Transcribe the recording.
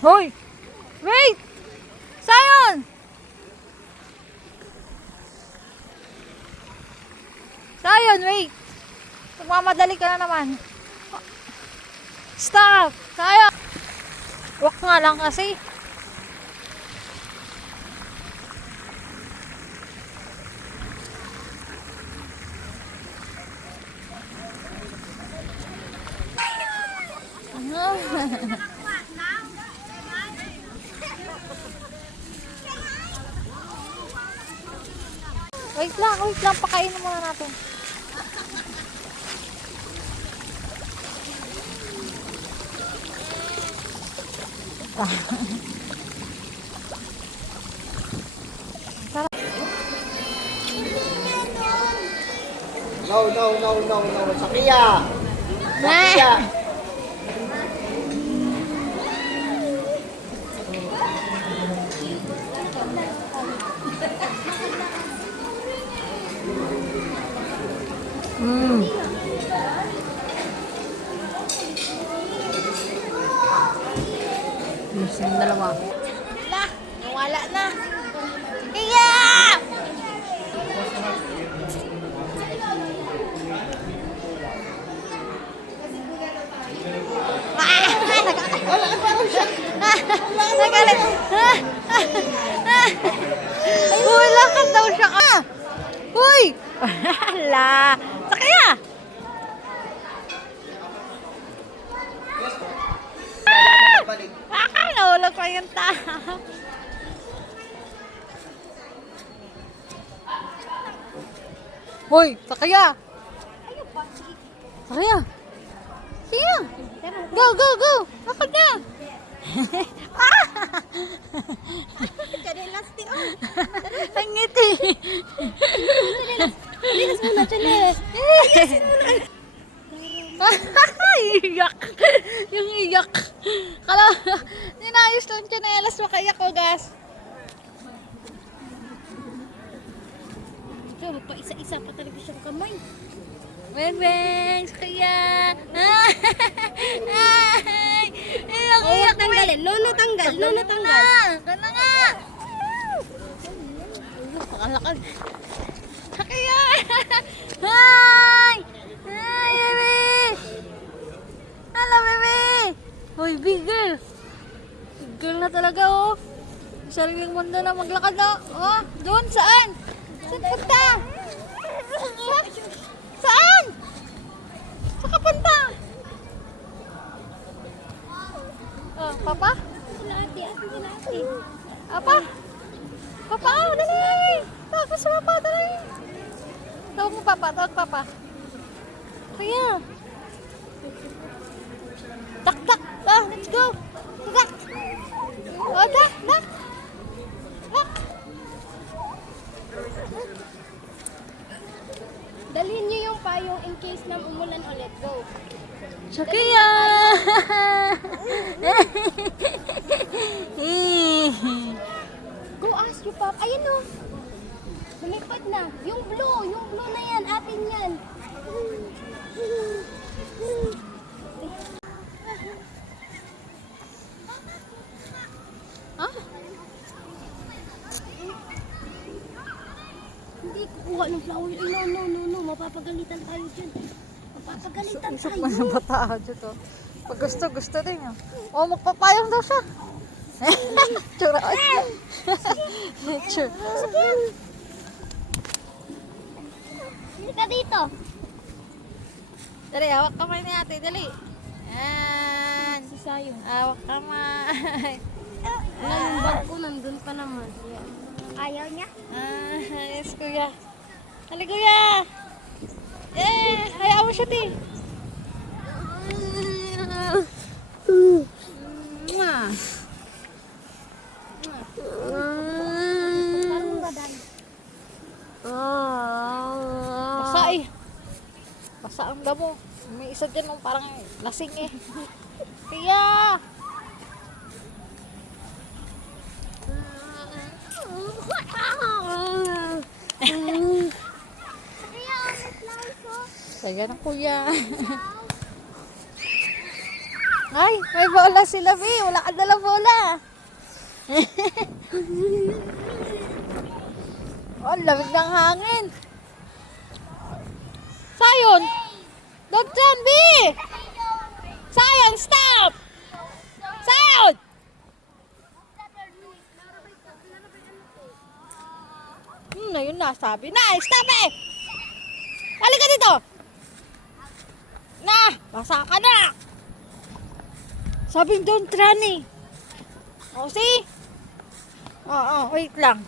Hoy! Wait! Zion! Zion, wait! Magmamadali ka na naman. Stop! Zion! Walk nga lang kasi. Ano? Wait lang, pakainin muna natin. No. Sakia! Sakia! Yung dalawa. Na! Nawala na! Iya! Nagalit! Wala ka daw siya ka! Uy! Hala! Sakaya! Nahulog pa yung tao. Hoy! Sakaya! Sakaya! Sige! Go! Lakad na! Chanelas ti oh. Ang ngiti! Linas muna, chanelas. Iyak! Yung iyak! Kala, ninayos lang tsinelas, makaiyak ko, gas. So, pa isa-isa pa talaga siyang kamay. Weng, kaya! Ay! Iyak, Oh, iyak, tanggalin. Lono tanggal. Kana nga! Pakalakad. Kaya! Hi! Hi, baby! Hello, baby! Hoy, big girl! Big girl na talaga, oh! Sariling mundo na maglakad na. Oh, doon, saan? Saan punta? Saan? Saan ka punta? Oh, papa? Ate. Apa? Papa, dali! Tawag mo sa papa, dali! Tawag mo papa. Kaya. Tak. Let's go. Tak. Oh, tak. Dalhin niyo yung payong in case na umulan ulit. Go. Sakia! Go ask your pop. Ayan o. Lumipad na. Yung blue na yan. Atin yan. Ah? Hindi kukuha ng flower. Ay, no. Mapapagalitan tayo dyan. Mapapagalitan Isok tayo. man ng bata dito. Pag gusto din yun. Oh, magpapayong daw siya. Tsura. Nature. Hindi ka dito. Dali, hawak kamay ni ate. Dali. Yan. Si Sayong. Hawak kamay. Wala yung bag ko. Nandun pa naman. Ayaw niya? Yes, kuya. Hali, kuya. Hayaan mo siya, ti. Parang badan. Basa eh. Basa ang damo. May isa dyan nung parang lasing eh. Kuya. Saya na kuya. Ay, may bola sila, B. Wala ka dala bola. Oh, lamig ng hangin. Sayon! Don't run, B! Sayon, stop! Sayon! Na yun na, sabi na. Stop eh! Halika dito! Na! Basa ka na! Sabi don't run eh. O, see? Oo, wait lang.